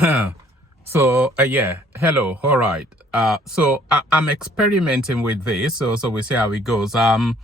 Yeah, hello. All right. I'm experimenting with this, so we see how it goes. I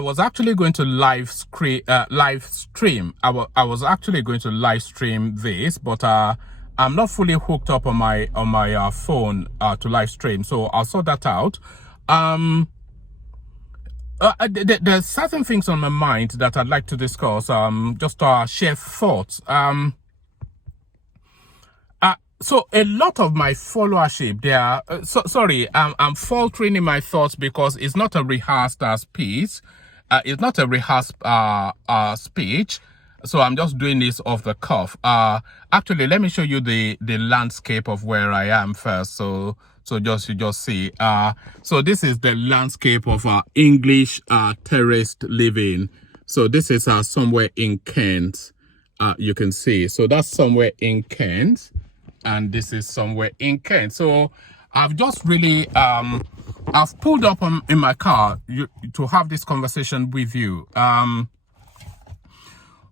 was actually going to live stream. I was actually going to live stream this, but I'm not fully hooked up on my phone to live stream, so I'll sort that out. Um, there's certain things on my mind that I'd like to discuss. Just share thoughts. So a lot of my followership, they are sorry, I'm faltering in my thoughts because it's not a rehearsed speech. It's not a rehearsed speech. So I'm just doing this off the cuff. Actually, let me show you the landscape of where I am first. So you just see. So this is the landscape of English terraced living. So this is somewhere in Kent. You can see. So that's somewhere in Kent. And this is somewhere in Kent. So I've just really I've pulled up in my car to have this conversation with you.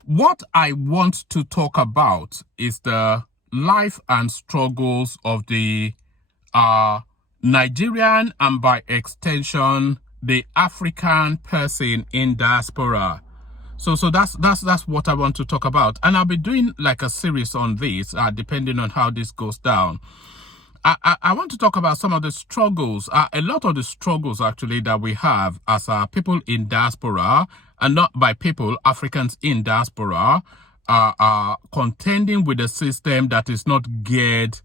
What I want to talk about is the life and struggles of the Nigerian, and by extension the African person in diaspora. So that's what I want to talk about, and I'll be doing like a series on this, depending on how this goes down. I want to talk about some of the struggles, a lot of the struggles actually that we have as people in diaspora, and not by people, Africans in diaspora, are contending with a system that is not geared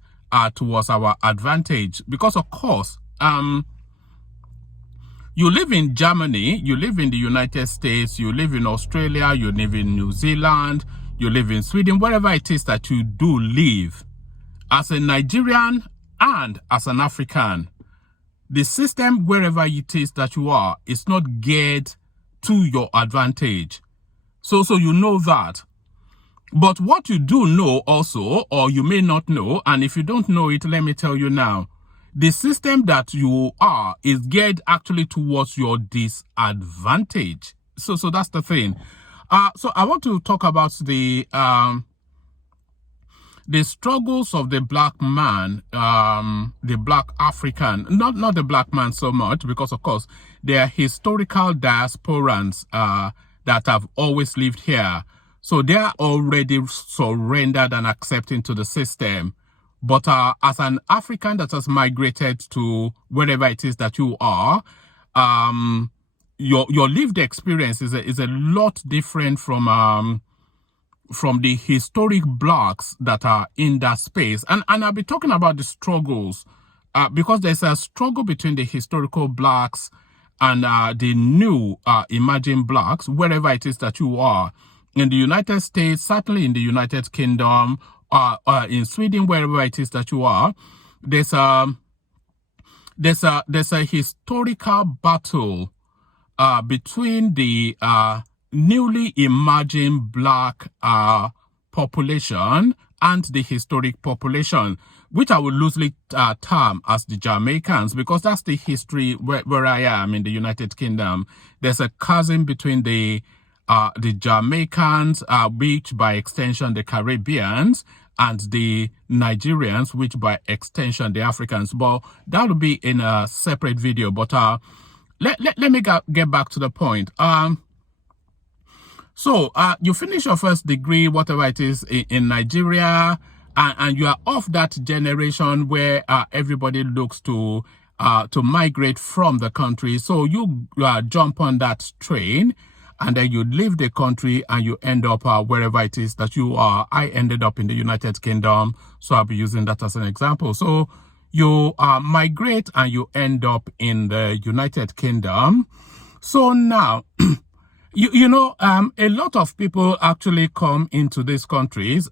towards our advantage. Because of course, you live in Germany, you live in the United States, you live in Australia, you live in New Zealand, you live in Sweden, wherever it is that you do live. As a Nigerian and as an African, the system wherever it is that you are is not geared to your advantage. So you know that. But what you do know also, or you may not know, and if you don't know it, let me tell you now, the system that you are is geared actually towards your disadvantage. So that's the thing. So I want to talk about the struggles of the black man, the black African, not the black man so much, because of course there are historical diasporans that have always lived here. So they are already surrendered and accepting to the system. But as an African that has migrated to wherever it is that you are, your lived experience is a lot different from the historic blacks that are in that space. And I'll be talking about the struggles because there's a struggle between the historical blacks and the new emerging blacks, wherever it is that you are. In the United States, certainly in the United Kingdom, in Sweden, wherever it is that you are, there's a historical battle between the newly emerging black population and the historic population, which I will loosely term as the Jamaicans, because that's the history where I am in the United Kingdom. There's a chasm between the Jamaicans, which by extension the Caribbeans, and the Nigerians, which by extension the Africans. But that will be in a separate video. But let me get back to the point. So you finish your first degree, whatever it is, in Nigeria, and you are of that generation where everybody looks to migrate from the country. So you jump on that train, and then you leave the country and you end up wherever it is that you are. I ended up in the United Kingdom, so I'll be using that as an example. So you migrate and you end up in the United Kingdom. So now, you know, a lot of people actually come into these countries,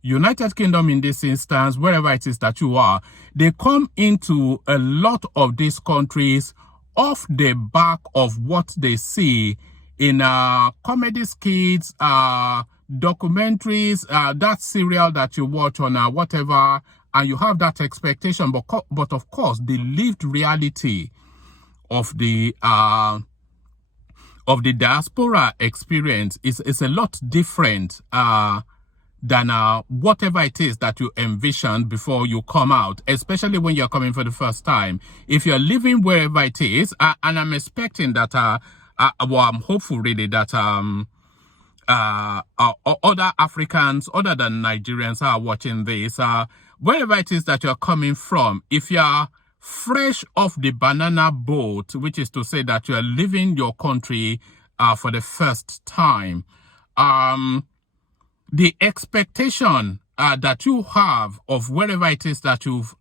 United Kingdom in this instance, wherever it is that you are, they come into a lot of these countries off the back of what they see in comedy skits, documentaries, that serial that you watch on whatever, and you have that expectation. But of course, the lived reality of the diaspora experience is a lot different than whatever it is that you envisioned before you come out, especially when you're coming for the first time. If you're living wherever it is, and I'm expecting that, well, I'm hopeful really that other Africans other than Nigerians are watching this. Wherever it is that you're coming from, if you're fresh off the banana boat, which is to say that you're leaving your country for the first time, the expectation that you have of wherever it is that you've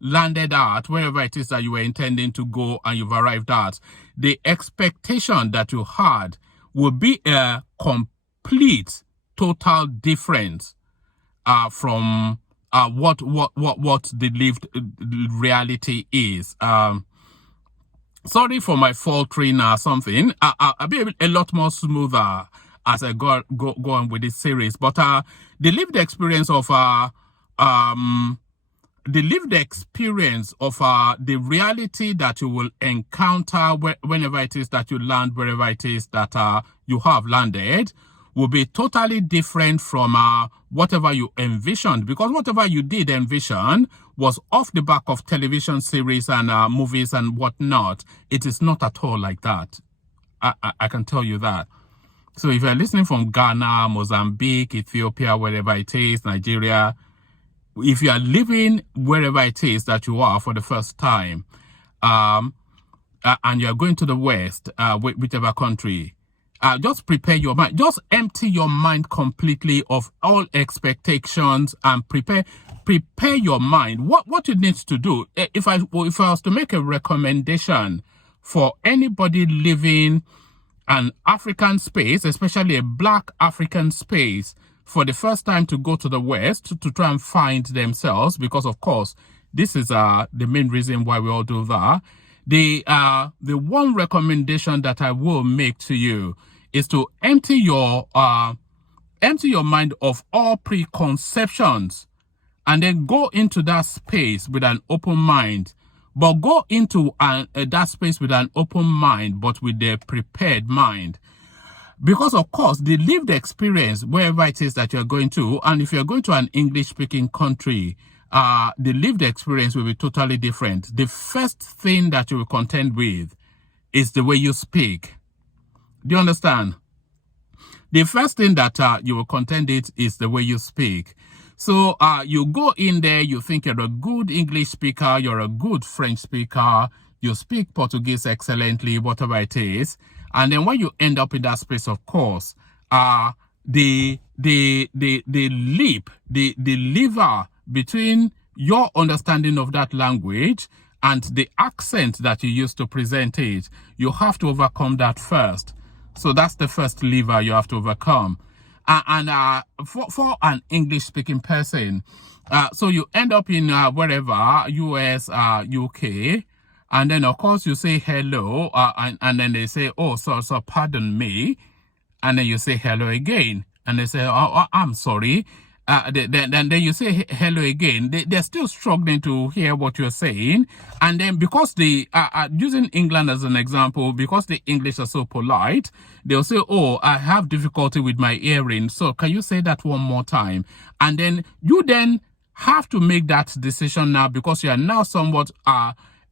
landed at, wherever it is that you were intending to go and you've arrived at, the expectation that you had will be a complete, total difference from what the lived reality is. Sorry for my faltering or something. I'll be a lot more smoother as I go on with this series. But the lived experience of the reality that you will encounter whenever it is that you land, wherever it is that you have landed, will be totally different from whatever you envisioned, because whatever you did envision was off the back of television series and movies and whatnot. It is not at all like that. I can tell you that. So if you're listening from Ghana, Mozambique, Ethiopia, wherever it is, Nigeria, if you are living wherever it is that you are for the first time, and you're going to the West, whichever country, just prepare your mind. Just empty your mind completely of all expectations and prepare your mind. What you need to do, if I was to make a recommendation for anybody living an African space, especially a Black African space, for the first time to go to the West to try and find themselves, because of course this is the main reason why we all do that. The one recommendation that I will make to you is to empty your mind of all preconceptions and then go into that space with an open mind. But go into that space with an open mind, but with a prepared mind. Because, of course, the lived experience, wherever it is that you're going to, and if you're going to an English-speaking country, the lived experience will be totally different. The first thing that you will contend with is the way you speak. Do you understand? The first thing that you will contend with is the way you speak. So you go in there, you think you're a good English speaker, you're a good French speaker, you speak Portuguese excellently, whatever it is. And then when you end up in that space, of course, the lever between your understanding of that language and the accent that you use to present it, you have to overcome that first. So that's the first lever you have to overcome. For an English-speaking person, so you end up in wherever, US, UK, and then of course you say hello, and then they say, oh, so pardon me, and then you say hello again, and they say, oh, I'm sorry. Then you say hello again. They're still struggling to hear what you're saying. And then because using England as an example, because the English are so polite, they'll say, oh, I have difficulty with my hearing. So can you say that one more time? And then you then have to make that decision now, because you are now somewhat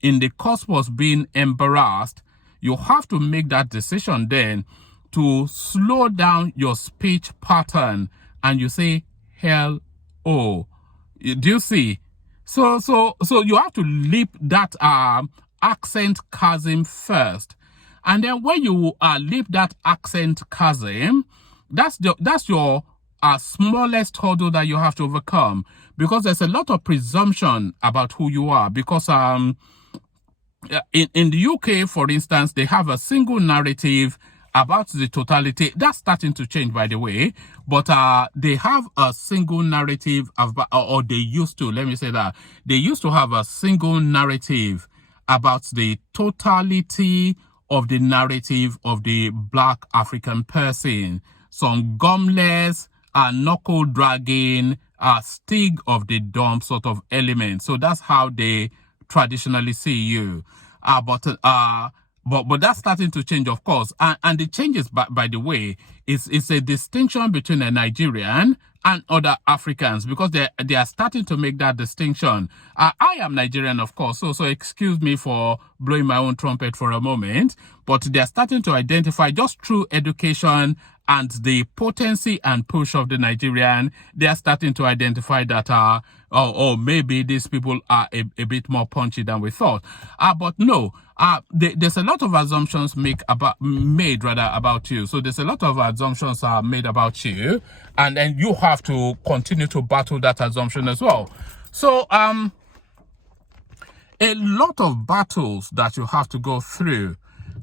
in the cusp of being embarrassed. You have to make that decision then to slow down your speech pattern, and you say, hell, oh, do you see? So you have to leap that accent chasm first, and then when you leap that accent chasm, that's your smallest hurdle that you have to overcome, because there's a lot of presumption about who you are. Because in the UK, for instance, they have a single narrative about the totality. That's starting to change, by the way, but they have a single narrative or they used to, let me say that, they used to have a single narrative about the totality of the narrative of the Black African person. Some gumless, knuckle dragging, stig of the dump sort of element. So that's how they traditionally see you. But that's starting to change, of course. And the changes, by the way, is a distinction between a Nigerian and other Africans, because they are starting to make that distinction. I am Nigerian, of course, so excuse me for blowing my own trumpet for a moment, but they are starting to identify, just through education and the potency and push of the Nigerian, they are starting to identify that maybe these people are a bit more punchy than we thought. But no, there's a lot of assumptions made about you. So there's a lot of assumptions made about you, and then you have to continue to battle that assumption as well. So a lot of battles that you have to go through.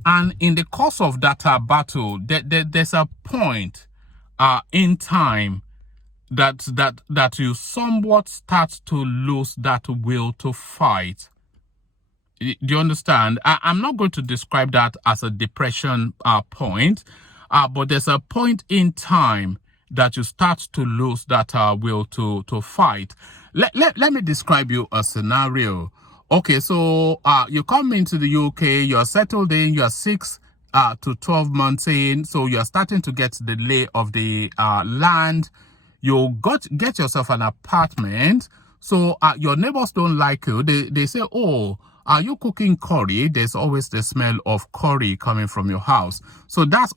And in the course of that battle, there's a point in time that you somewhat start to lose that will to fight. Do you understand? I'm not going to describe that as a depression point, but there's a point in time that you start to lose that will to fight. Let me describe you a scenario. Okay, so you come into the UK, you're settled in, you're 6 to 12 months in, so you're starting to get the lay of the land. You get yourself an apartment, so your neighbors don't like you. They say, oh, are you cooking curry? There's always the smell of curry coming from your house. So that's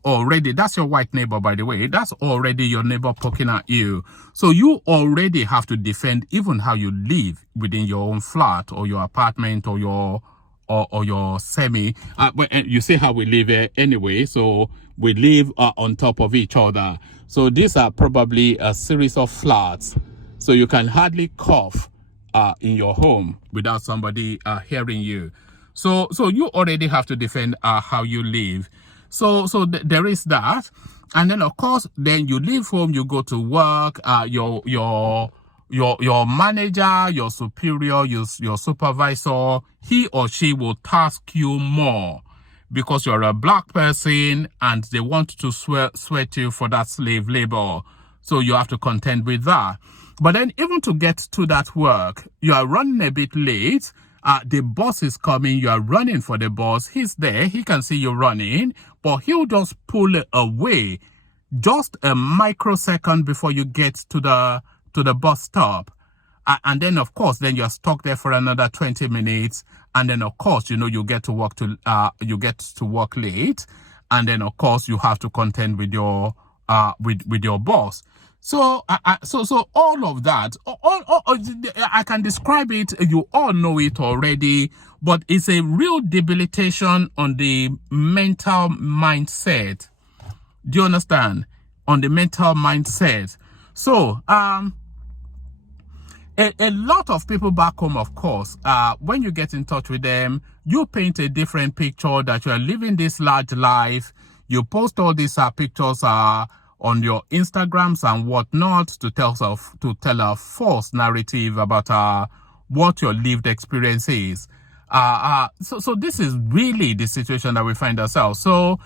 your white neighbor, by the way. That's already your neighbor poking at you. So you already have to defend even how you live within your own flat or your apartment or your semi. But you see how we live here anyway. So we live on top of each other. So these are probably a series of flats. So you can hardly cough in your home without somebody hearing you. So you already have to defend how you live. So there is that. And then of course, then you leave home, you go to work, your manager, your superior, your supervisor, he or she will task you more because you're a black person and they want to sweat you for that slave labor. So you have to contend with that. But then even to get to that work, you are running a bit late. The boss is coming. You are running for the boss. He's there. He can see you running, but he'll just pull away just a microsecond before you get to the bus stop. And then, of course, then you're stuck there for another 20 minutes. And then, of course, you get to work late. And then, of course, you have to contend with your boss. So all of that, I can describe it. You all know it already, but it's a real debilitation on the mental mindset. Do you understand? On the mental mindset. So, a lot of people back home, of course, when you get in touch with them, you paint a different picture that you are living this large life. You post all these pictures on your Instagrams and whatnot to tell a false narrative about what your lived experience is. So this is really the situation that we find ourselves. So,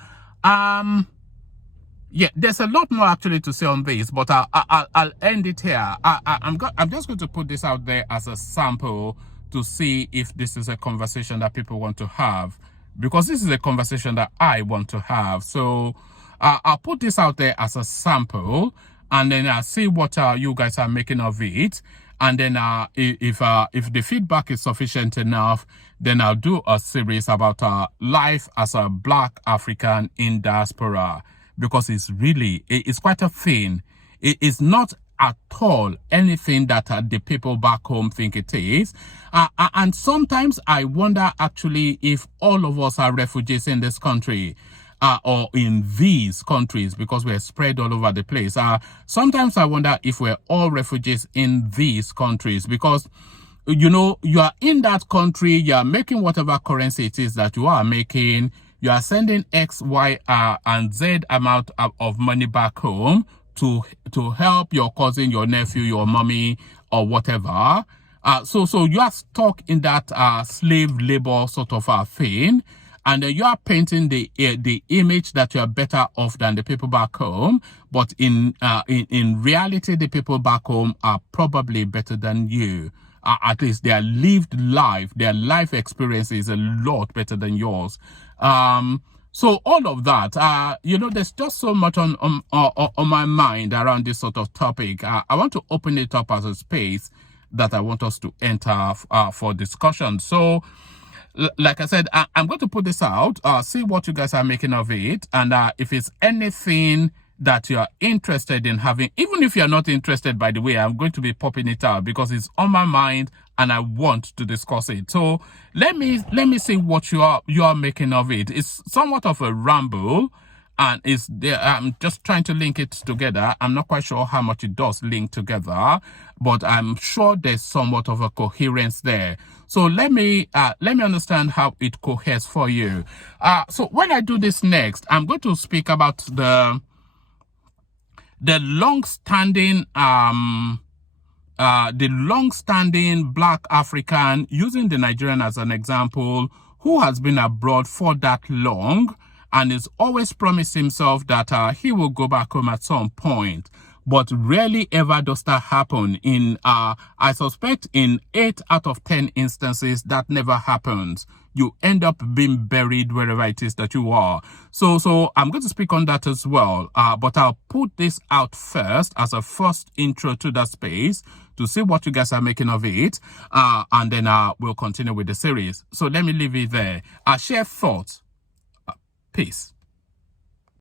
yeah, there's a lot more actually to say on this, but I'll end it here. I'm just going to put this out there as a sample to see if this is a conversation that people want to have, because this is a conversation that I want to have. So I'll put this out there as a sample, and then I'll see what you guys are making of it. And then if the feedback is sufficient enough, then I'll do a series about life as a Black African in diaspora, because it's quite a thing. It is not at all anything that the people back home think it is. And sometimes I wonder actually if all of us are refugees in this country. Or in these countries, because we're spread all over the place. Sometimes I wonder if we're all refugees in these countries, because, you are in that country, you're making whatever currency it is that you are making, you are sending X, Y, and Z amount of money back home to help your cousin, your nephew, your mommy, or whatever. So you are stuck in that slave labor sort of thing. And you are painting the image that you are better off than the people back home, but in reality, the people back home are probably better than you. at least their lived life, their life experience is a lot better than yours. So all of that, there's just so much on my mind around this sort of topic. I want to open it up as a space that I want us to enter for discussion. So, like I said, I'm going to put this out, see what you guys are making of it, and if it's anything that you are interested in having, even if you're not interested, by the way, I'm going to be popping it out because it's on my mind and I want to discuss it. So let me see what you are making of it. It's somewhat of a ramble, and is there. I'm just trying to link it together. I'm not quite sure how much it does link together, but I'm sure there's somewhat of a coherence there. So let me understand how it coheres for you. So when I do this next, I'm going to speak about the long-standing Black African, using the Nigerian as an example, who has been abroad for that long and is always promised himself that he will go back home at some point. But rarely ever does that happen. I suspect in 8 out of 10 instances, that never happens. You end up being buried wherever it is that you are. So I'm going to speak on that as well. But I'll put this out first as a first intro to that space to see what you guys are making of it. And then we'll continue with the series. So let me leave it there. Share thoughts. Peace.